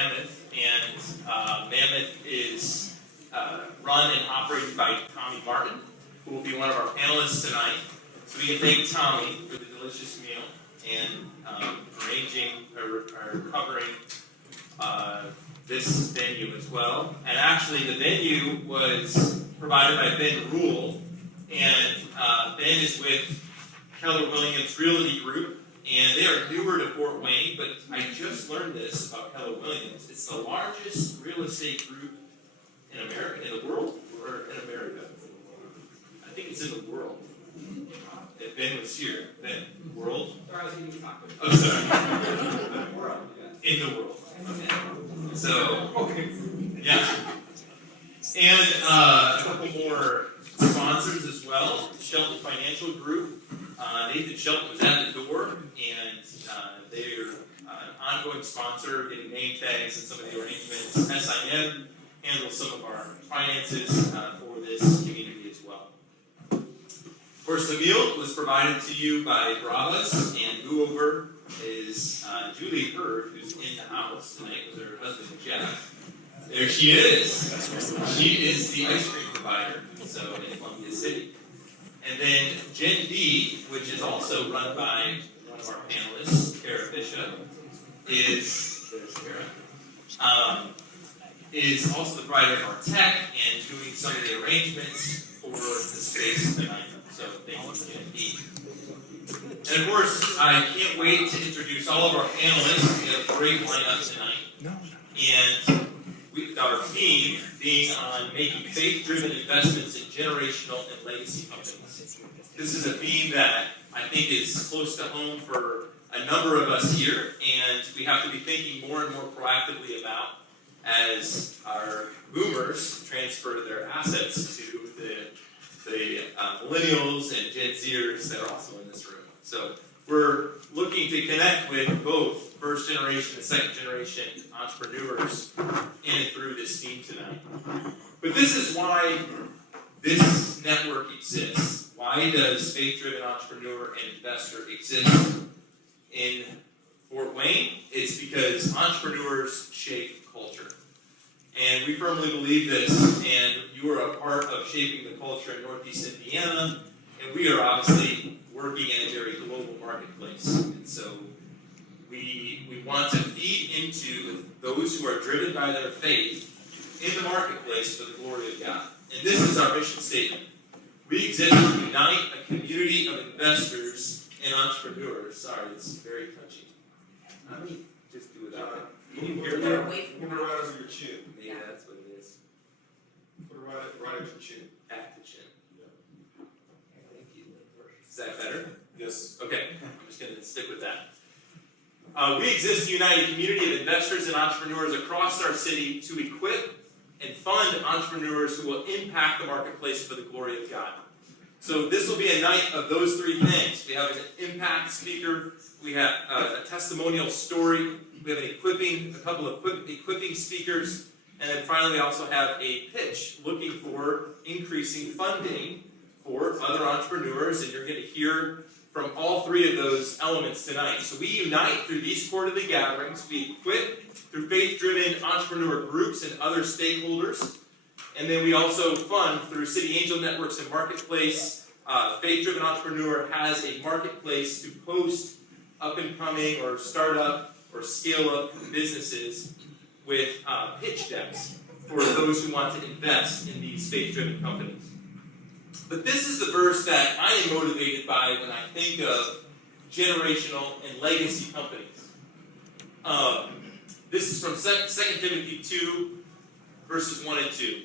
Mammoth, and Mammoth is run and operated by Tommy Martin, who will be one of our panelists tonight. So we can thank Tommy for the delicious meal and arranging or covering this venue as well. And actually, the venue was provided by Ben Rule, and Ben is with Keller Williams Realty Group, and they are newer to Fort Wayne, but I just learned this about Keller Williams. It's the largest real estate group in America, in the world, or in America? I think it's in the world. If Ben was here, Ben, world? Oh, sorry. In the world. Okay. So, yeah. And a couple more sponsors as well. Shelton Financial Group. Nathan Shelton was at the door, and they're an ongoing sponsor, getting name tags and some of the arrangements. SIM handles some of our finances for this community as well. Of course, the meal was provided to you by Bravas, and who over is Julie Hurd, who's in the house tonight with her husband, Jeff. There she is. She is the ice cream provider, so in Columbia City. And then Gen D, which is also run by one of our panelists, Kara Bishop, is also the provider of our tech and doing some of the arrangements for the space tonight. So thank you, Gen D. And of course, I can't wait to introduce all of our panelists. We have a great lineup tonight. And our theme being on making faith-driven investments in generational and legacy companies. This is a theme that I think is close to home for a number of us here, and we have to be thinking more and more proactively about as our boomers transfer their assets to the millennials and Gen Zers that are also in this room. So we're looking to connect with both first generation and second generation entrepreneurs in and through this theme tonight. But this is why this network exists. Why does Faith-Driven Entrepreneur and Investor exist in Fort Wayne? It's because entrepreneurs shape culture. And we firmly believe this, and you are a part of shaping the culture in Northeast Indiana, and we are obviously working in a very global marketplace. And so we want to feed into those who are driven by their faith in the marketplace for the glory of God. And this is our mission statement. We exist to unite a community of investors and entrepreneurs. Sorry, it's very touchy. Let me just do it out. Can you hear that? Put it right over your chin. Maybe that's what it is. Put it right at your chin. At the chin. Yeah. Thank you. Is that better? Yes. Okay, I'm just going to stick with that. We exist to unite a community of investors and entrepreneurs across our city to equip and fund entrepreneurs who will impact the marketplace for the glory of God. So this will be a night of those three things. We have an impact speaker, we have a testimonial story, we have a couple of equipping speakers, and then finally we also have a pitch looking for increasing funding for other entrepreneurs, and you're going to hear from all three of those elements tonight. So we unite through these quarterly gatherings. We equip through faith-driven entrepreneur groups and other stakeholders. And then we also fund through City Angel Networks and Marketplace. Faith-driven Entrepreneur has a marketplace to post up-and-coming or startup or scale-up businesses with pitch decks for those who want to invest in these faith-driven companies. But this is the verse that I am motivated by when I think of generational and legacy companies. This is from 2 Timothy 2, verses 1 and 2.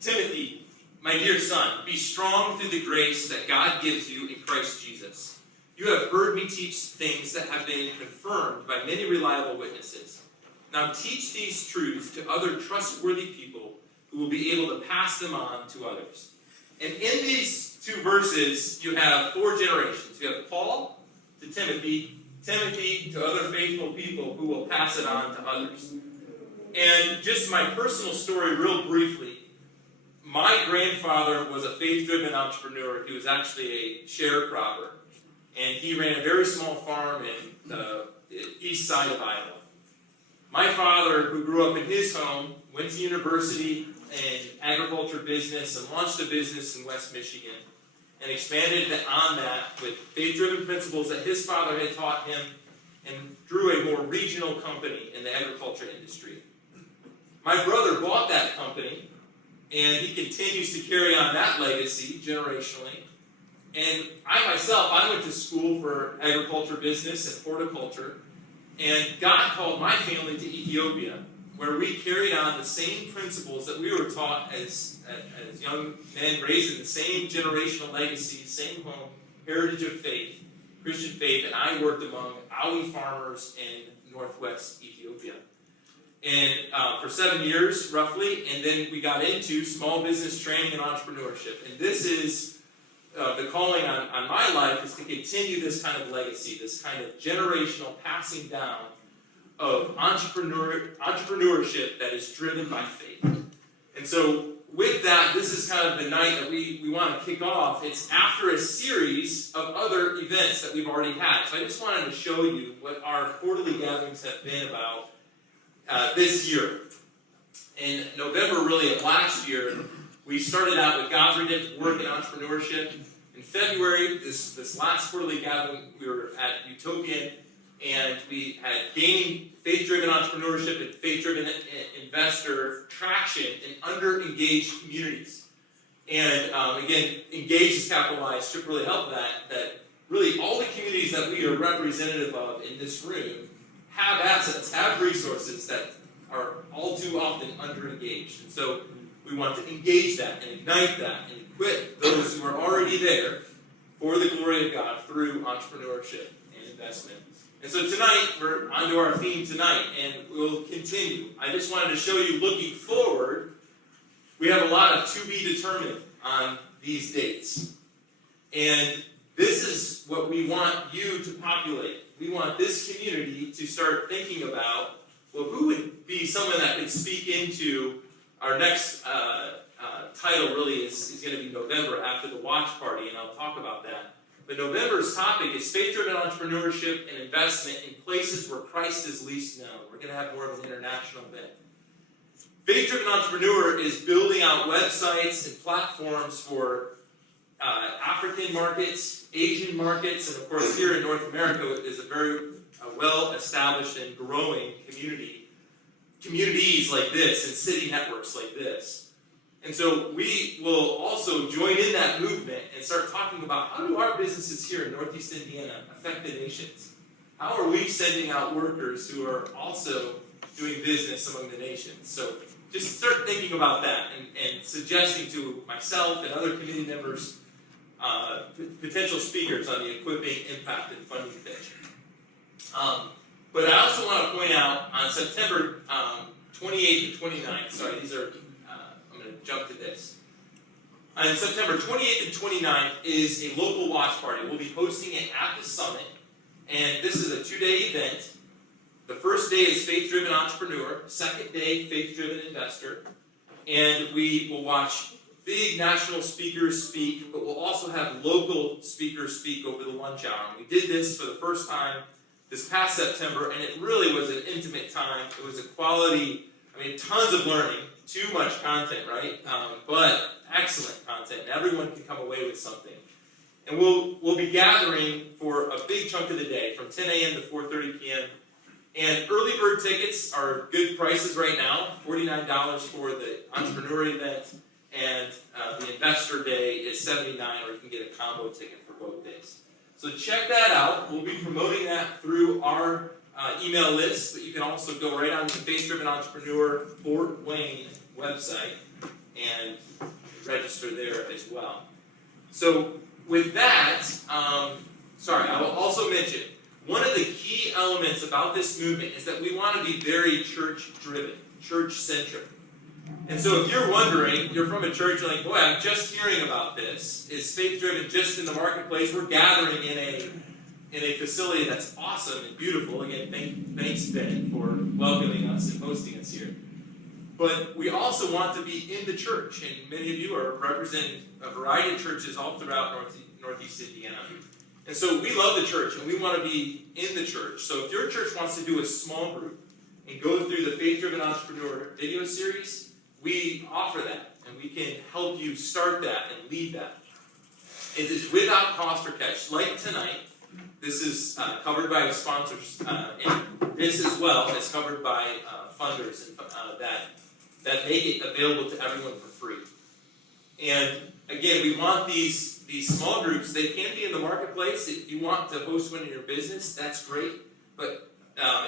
Timothy, my dear son, be strong through the grace that God gives you in Christ Jesus. You have heard me teach things that have been confirmed by many reliable witnesses. Now teach these truths to other trustworthy people who will be able to pass them on to others. And in these two verses, you have four generations. You have Paul to Timothy, Timothy to other faithful people who will pass it on to others. And just my personal story real briefly, my grandfather was a faith-driven entrepreneur. He was actually a sharecropper. And he ran a very small farm in the east side of Iowa. My father father, who grew up in his home, went to university in agriculture business and launched a business in West Michigan and expanded on that with faith-driven principles that his father had taught him and drew a more regional company in the agriculture industry. My brother bought that company, and he continues to carry on that legacy generationally. And I myself, I went to school for agriculture business and horticulture, and God called my family to Ethiopia, where we carried on the same principles that we were taught as young men raised in the same generational legacy, same home, heritage of faith, Christian faith, and I worked among Awi farmers in northwest Ethiopia. And for 7 years, roughly, and then we got into small business training and entrepreneurship. And this is the calling on my life, is to continue this kind of legacy, this kind of generational passing down of entrepreneurship that is driven by faith. And so with that, this is kind of the night that we want to kick off. It's after a series of other events that we've already had. So I just wanted to show you what our quarterly gatherings have been about this year. In November, really, of last year, we started out with God's redemptive work in entrepreneurship. In February, this last quarterly gathering, we were at Utopian, and we had gaining faith-driven entrepreneurship and faith-driven investor traction in under-engaged communities. And again, engaged is capitalized to really help that really all the communities that we are representative of in this room have assets, have resources that are all too often under-engaged. And so we want to engage that and ignite that and equip those who are already there for the glory of God through entrepreneurship and investment. And so tonight, we're on to our theme tonight, and we'll continue. I just wanted to show you, looking forward, we have a lot of to be determined on these dates. And this is what we want you to populate. We want this community to start thinking about, well, who would be someone that could speak into our next title really is going to be November after the watch party, and I'll talk about that. But November's topic is faith-driven entrepreneurship and investment in places where Christ is least known. We're going to have more of an international event. Faith-driven entrepreneur is building out websites and platforms for African markets, Asian markets, and of course here in North America is a very well-established and growing communities like this and city networks like this. And so we will also join in that movement and start talking about how do our businesses here in Northeast Indiana affect the nations? How are we sending out workers who are also doing business among the nations? So just start thinking about that and suggesting to myself and other committee members potential speakers on the equipping, impact, and funding pitch. But I also want to point out on September 28th and 29th, sorry, these are, I'm going to jump to this. On September 28th and 29th is a local watch party. We'll be hosting it at the summit, and this is a 2-day event. The first day is faith-driven entrepreneur, second day, faith-driven investor, and we will watch big national speakers speak, but we'll also have local speakers speak over the lunch hour. And we did this for the first time this past September, and it really was an intimate time. It was a quality, tons of learning, too much content, right? But excellent content, and everyone can come away with something. And we'll be gathering for a big chunk of the day, from 10 a.m. to 4:30 p.m. And early bird tickets are good prices right now, $49 for the entrepreneur event, and the investor day is $79, or you can get a combo ticket for both days. So check that out. We'll be promoting that through our email list, but you can also go right on the Faith-Driven Entrepreneur Fort Wayne website and register there as well. So with that, I will also mention, one of the key elements about this movement is that we want to be very church-driven, church-centric. And so if you're wondering, you're from a church, you're like, boy, I'm just hearing about this. Is faith-driven just in the marketplace? We're gathering in a facility that's awesome and beautiful. Again, thanks, Ben, for welcoming us and hosting us here. But we also want to be in the church, and many of you are representing a variety of churches all throughout Northeast Indiana. And so we love the church, and we want to be in the church. So if your church wants to do a small group and go through the faith-driven an Entrepreneur video series, we offer that, and we can help you start that and lead that. It is without cost or catch. Like tonight, this is covered by sponsors, and this as well is covered by funders that make it available to everyone for free. And again, we want these small groups. They can be in the marketplace. If you want to host one in your business, that's great. But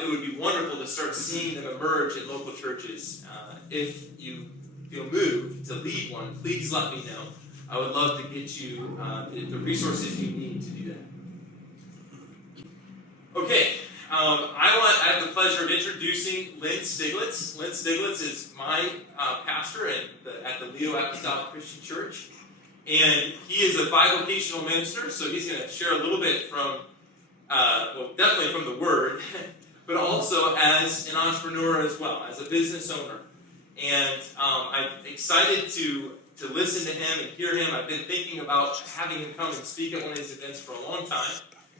it would be wonderful to start seeing them emerge in local churches. If you feel moved to lead one, please let me know. I would love to get you the resources you need to do that. Okay, I have the pleasure of introducing Lynn Stiglitz. Lynn Stiglitz is my pastor at the Leo Apostolic Christian Church. And he is a bivocational minister, so he's going to share a little bit from, definitely from the Word, but also as an entrepreneur as well, as a business owner. And I'm excited to listen to him and hear him. I've been thinking about having him come and speak at one of these events for a long time.